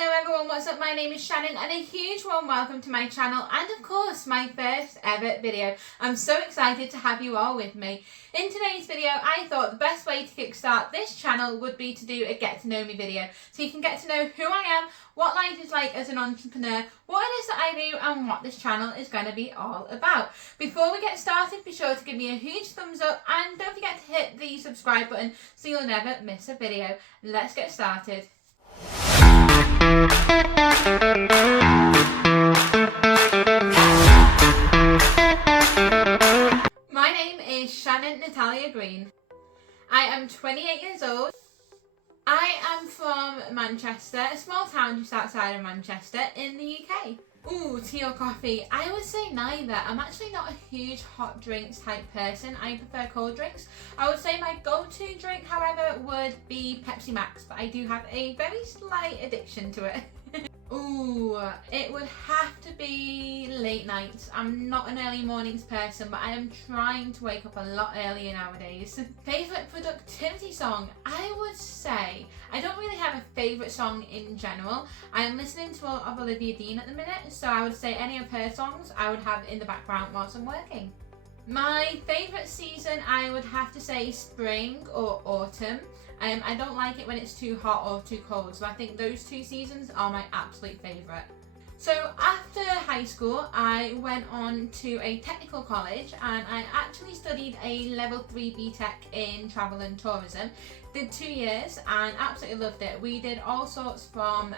Hello everyone, what's up? My name is Shannon and a huge warm welcome to my channel and of course my first ever video. I'm so excited to have you all with me. In today's video I thought the best way to kickstart this channel would be to do a get to know me video. So you can get to know who I am, what life is like as an entrepreneur, what it is that I do and what this channel is going to be all about. Before we get started, be sure to give me a huge thumbs up and don't forget to hit the subscribe button so you'll never miss a video. Let's get started. My name is Shannon Natalia Green. I am 28 years old. I am from Manchester, a small town just outside of Manchester in the UK. Ooh, tea or coffee? I would say neither. I'm actually not a huge hot drinks type person. I prefer cold drinks. I would say my go-to drink, however, would be Pepsi Max, but I do have a very slight addiction to it. Ooh, it would have to be late nights. I'm not an early mornings person, but I am trying to wake up a lot earlier nowadays. Favourite productivity song? I would say, I don't really have a favourite song in general. I'm listening to a lot of Olivia Dean at the minute, so I would say any of her songs I would have in the background whilst I'm working. My favourite season, I would have to say spring or autumn. I don't like it when it's too hot or too cold, so I think those two seasons are my absolute favourite. So after high school, I went on to a technical college and I actually studied a level 3 BTEC in travel and tourism. Did 2 years and absolutely loved it. We did all sorts from,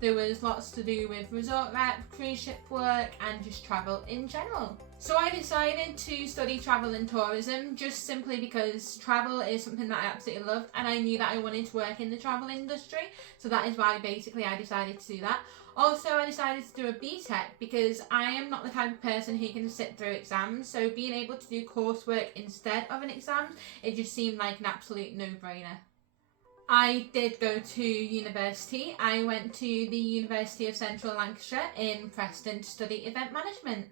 there was lots to do with resort rep, cruise ship work and just travel in general. So I decided to study travel and tourism just simply because travel is something that I absolutely loved and I knew that I wanted to work in the travel industry. So that is why basically I decided to do that. Also, I decided to do a BTEC because I am not the type of person who can sit through exams. So being able to do coursework instead of an exam, it just seemed like an absolute no-brainer. I did go to university. I went to the University of Central Lancashire in Preston to study event management.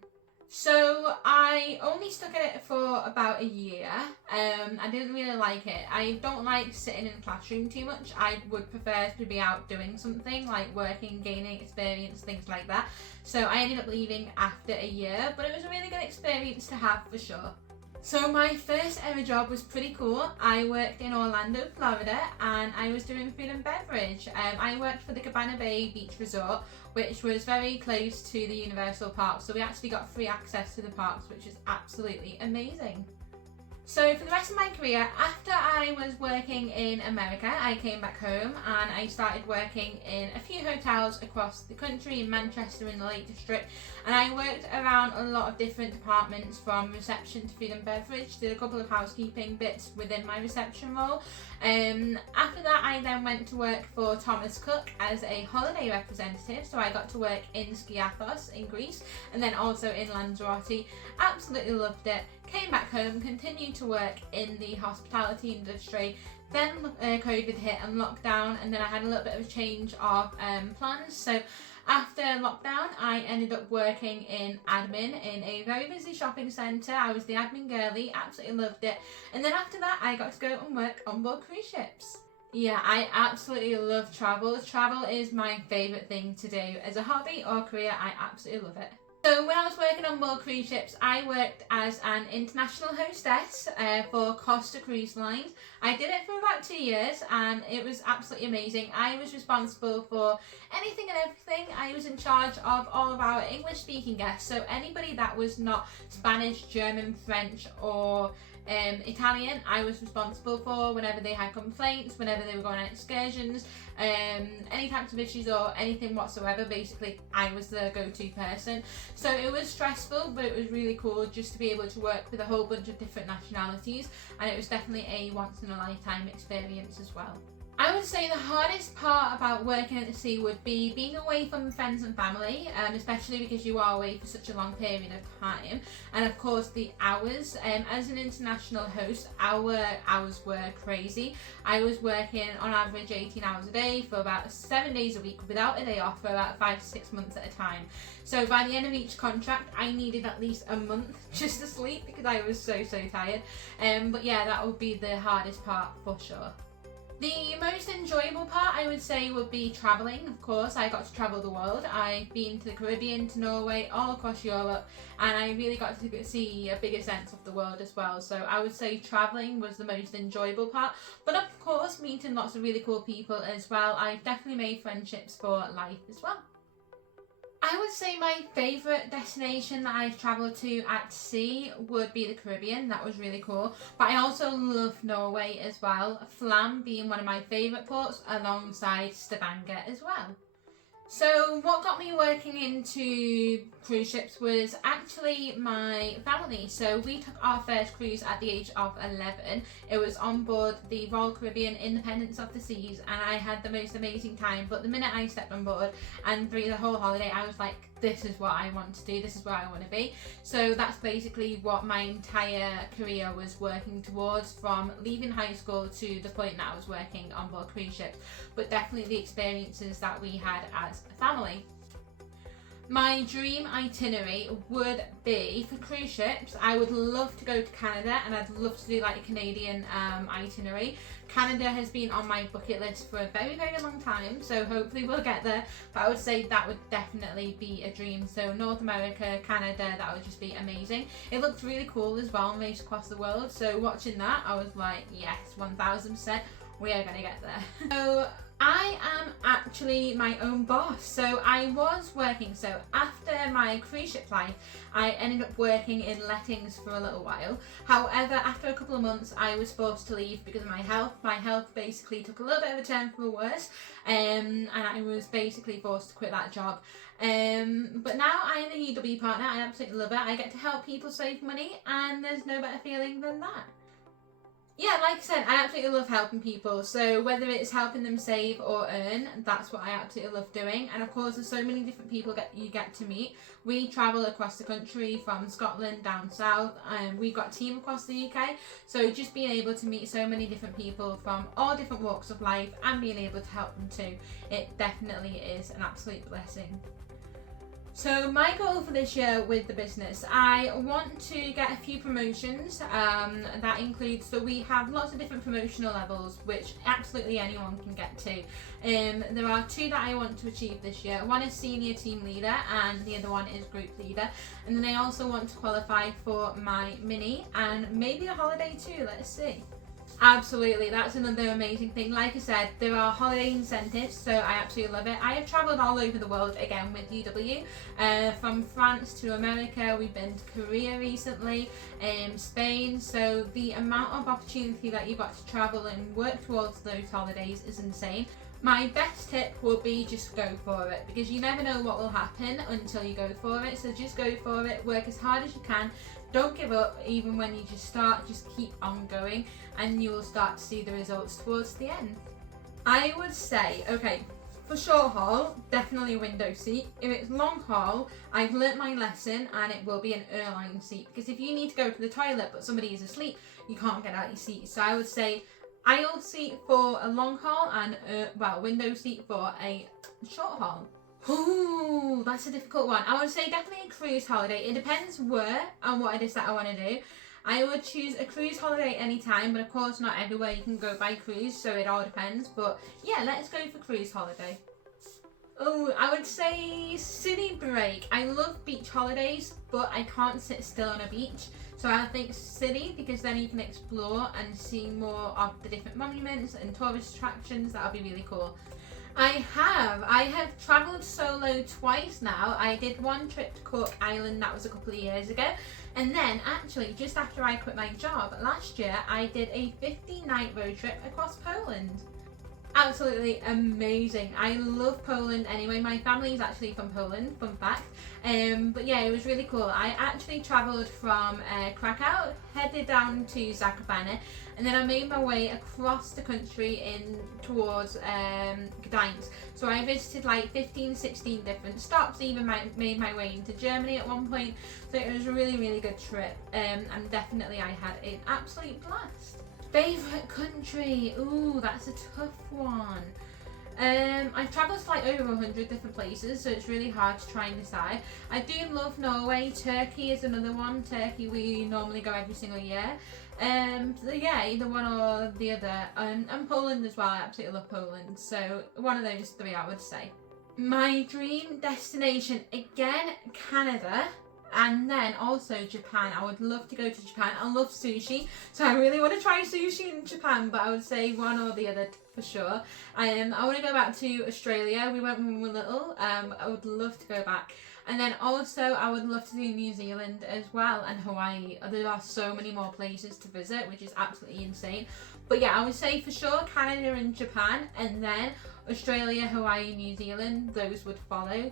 So I only stuck at it for about a year. I didn't really like it. I don't like sitting in a classroom too much. I would prefer to be out doing something like working, gaining experience, things like that. So I ended up leaving after a year, but it was a really good experience to have for sure. So my first ever job was pretty cool. I worked in Orlando, Florida, and I was doing food and beverage. I worked for the Cabana Bay Beach Resort, which was very close to the Universal Park, so we actually got free access to the parks, which is absolutely amazing. So for the rest of my career, after I was working in America, I came back home and I started working in a few hotels across the country, in Manchester in the Lake District, and I worked around a lot of different departments from reception to food and beverage, did a couple of housekeeping bits within my reception role. After that I then went to work for Thomas Cook as a holiday representative, so I got to work in Skiathos in Greece and then also in Lanzarote. Absolutely loved it. Came back home, continued to work in the hospitality industry, then COVID hit and lockdown, and then I had a little bit of a change of plans. So after lockdown I ended up working in admin in a very busy shopping centre. I was the admin girlie, absolutely loved it, and then after that I got to go and work on board cruise ships. Yeah, I absolutely love travel. Travel is my favourite thing to do. As a hobby or career, I absolutely love it. So when I was working on board cruise ships, I worked as an international hostess for Costa Cruise Lines. I did it for about 2 years and it was absolutely amazing. I was responsible for anything and everything. I was in charge of all of our English speaking guests. So anybody that was not Spanish, German, French or Italian, I was responsible for whenever they had complaints, whenever they were going on excursions, any types of issues or anything whatsoever. Basically I was the go-to person. So it was stressful, but it was really cool just to be able to work with a whole bunch of different nationalities, and it was definitely a once in a lifetime experience as well. I would say the hardest part about working at the sea would be being away from friends and family, especially because you are away for such a long period of time, and of course the hours. As an international host, our hours were crazy. I was working on average 18 hours a day for about 7 days a week without a day off for about 5 to 6 months at a time. So by the end of each contract I needed at least a month just to sleep because I was so tired. But yeah, that would be the hardest part for sure. The most enjoyable part, I would say, would be travelling. Of course, I got to travel the world. I've been to the Caribbean, to Norway, all across Europe, and I really got to see a bigger sense of the world as well. So I would say travelling was the most enjoyable part. But of course, meeting lots of really cool people as well. I've definitely made friendships for life as well. I would say my favourite destination that I've travelled to at sea would be the Caribbean. That was really cool. But I also love Norway as well. Flam being one of my favourite ports alongside Stavanger as well. So what got me working into cruise ships was actually my family. So we took our first cruise at the age of 11. It was on board the Royal Caribbean Independence of the Seas, and I had the most amazing time. But the minute I stepped on board and through the whole holiday, I was like, this is what I want to do, this is where I want to be. So that's basically what my entire career was working towards, from leaving high school to the point that I was working on board cruise ships, but definitely the experiences that we had as a family. My dream itinerary would be, for cruise ships, I would love to go to Canada, and I'd love to do like a Canadian itinerary. Canada has been on my bucket list for a very, very long time, so hopefully we'll get there. But I would say that would definitely be a dream. So North America, Canada, that would just be amazing. It looked really cool as well, raced across the world. So watching that, I was like, yes, 1000%, we are going to get there. So I am actually my own boss. So I was working, so after my cruise ship life, I ended up working in lettings for a little while. However, after a couple of months, I was forced to leave because of my health. My health basically took a little bit of a turn for the worse, and I was basically forced to quit that job. But now I'm a UW partner. I absolutely love it. I get to help people save money, and there's no better feeling than that. Yeah, like I said, I absolutely love helping people. So whether it's helping them save or earn, that's what I absolutely love doing. And of course, there's so many different people you get to meet. We travel across the country, from Scotland down south, and we've got a team across the UK. So just being able to meet so many different people from all different walks of life and being able to help them too, it definitely is an absolute blessing. So my goal for this year with the business, I want to get a few promotions. That includes, so we have lots of different promotional levels which absolutely anyone can get to. There are 2 that I want to achieve this year. One is senior team leader and the other one is group leader. And then I also want to qualify for my mini and maybe a holiday too, let's see. Absolutely, that's another amazing thing. Like I said, there are holiday incentives, so I absolutely love it. I have travelled all over the world again with UW, from France to America. We've been to Korea recently, Spain. So the amount of opportunity that you've got to travel and work towards those holidays is insane. My best tip would be just go for it, because you never know what will happen until you go for it. So just go for it, work as hard as you can. Don't give up even when you just start, just keep on going and you will start to see the results towards the end. I would say, okay, for short haul, definitely a window seat. If it's long haul, I've learnt my lesson and it will be an airline seat, because if you need to go to the toilet but somebody is asleep, you can't get out your seat. So I would say aisle seat for a long haul and window seat for a short haul. Ooh, that's a difficult one. I would say definitely a cruise holiday. It depends where and what it is that I want to do. I would choose a cruise holiday anytime, but of course not everywhere you can go by cruise, so it all depends. But yeah, let's go for cruise holiday. Oh, I would say city break. I love beach holidays, but I can't sit still on a beach. So I think city, because then you can explore and see more of the different monuments and tourist attractions. That'll be really cool. I have travelled solo twice now. I did one trip to Cork Island, that was a couple of years ago. And then actually just after I quit my job last year, I did a 50-night road trip across Poland. Absolutely amazing. I love Poland anyway. My family is actually from Poland, fun fact. But yeah, it was really cool. I actually travelled from Krakow, headed down to Zakopane, and then I made my way across the country in towards Gdańsk. So I visited like 15, 16 different stops, even made my way into Germany at one point. So it was a really, really good trip, and definitely I had an absolute blast. Favourite country? Ooh, that's a tough one. I've travelled to like over 100 different places, so it's really hard to try and decide. I do love Norway. Turkey is another one. Turkey, we normally go every single year. So yeah, either one or the other. And Poland as well, I absolutely love Poland. So one of those three I would say. My dream destination, again, Canada. And then also Japan. I would love to go to Japan. I love sushi, so I really want to try sushi in Japan, but I would say one or the other for sure. I want to go back to Australia. We went when we were little. I would love to go back. And then also I would love to do New Zealand as well, and Hawaii. There are so many more places to visit, which is absolutely insane. But yeah, I would say for sure Canada and Japan, and then Australia, Hawaii, New Zealand. Those would follow.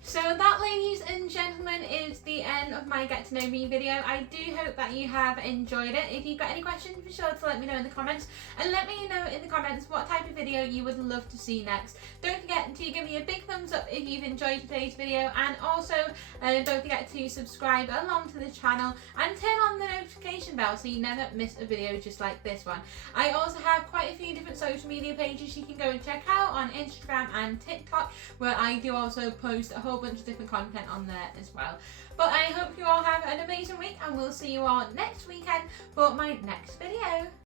So that, ladies and gentlemen, is the end of my Get to Know Me video. I do hope that you have enjoyed it. If you've got any questions, be sure to let me know in the comments. And let me know in the comments what type of video you would love to see next. Don't forget to give me a big thumbs up if you've enjoyed today's video. And also, don't forget to subscribe along to the channel and turn on the notification bell so you never miss a video just like this one. I also have quite a few different social media pages you can go and check out on Instagram and TikTok, where I do also post a whole bunch of different content on there as well. But I hope you all have an amazing week, and we'll see you all next weekend for my next video.